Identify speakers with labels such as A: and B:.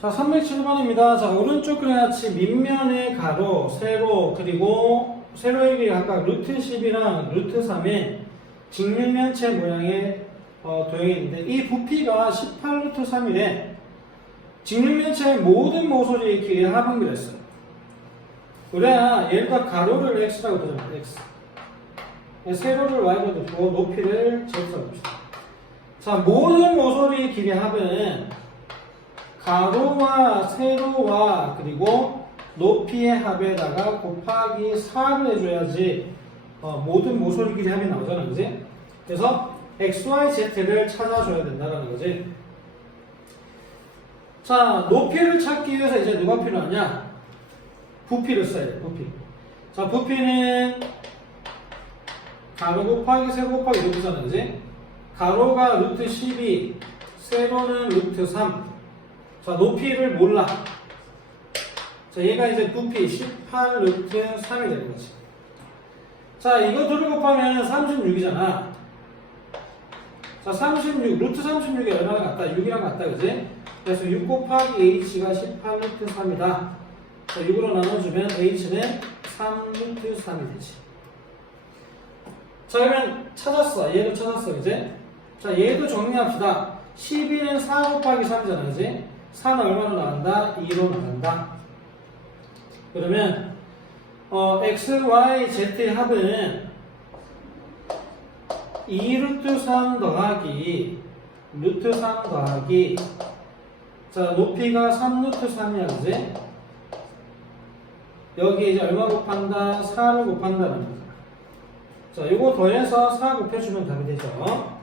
A: 자, 307번입니다. 자, 오른쪽 그래야치 밑면의 가로, 세로, 그리고 세로의 길이 각각 루트 10이랑 루트 3의 직육면체 모양의 어, 도형이 있는데 이 부피가 18 루트 3이래 직육면체의 모든 모서리의 길이의 합은 그랬어요. 그래야 얘가 가로를 x라고 두잖아, x. 세로를 y로 두고 높이를 z라고 둡시다. 자, 모든 모서리의 길이 합은 가로와 세로와 그리고 높이의 합에다가 곱하기 4를 해줘야지 어, 모든 모서리 길이 합이 나오잖아, 그지? 그래서 x, y, z를 찾아줘야 된다는 거지. 자, 높이를 찾기 위해서 이제 누가 필요하냐? 부피를 써야 돼, 부피. 자, 부피는 가로 곱하기 세로 곱하기 루트잖아, 그지? 가로가 루트 12, 세로는 루트 3. 자, 높이를 몰라. 자, 얘가 이제 부피 18 루트 3이 되는 거지. 자, 이거 둘을 곱하면 36이잖아. 자, 36, 루트 36이 얼마나 같다? 6이랑 같다, 그지? 그래서 6 곱하기 h가 18 루트 3이다. 자, 6으로 나눠주면 h는 3 루트 3이 되지. 자, 그러면 찾았어. 얘도 찾았어, 이제. 자, 얘도 정리합시다. 12는 4 곱하기 3이잖아, 그지? 4는 얼마로 나간다? 2로 나간다. 그러면, 어, x, y, z의 합은 2 루트 3 더하기, 루트 3 더하기, 자, 높이가 3 루트 3이야, 그지? 여기 이제 얼마 곱한다? 4를 곱한다는 거죠. 자, 이거 더해서 4 곱해주면 답이 되죠.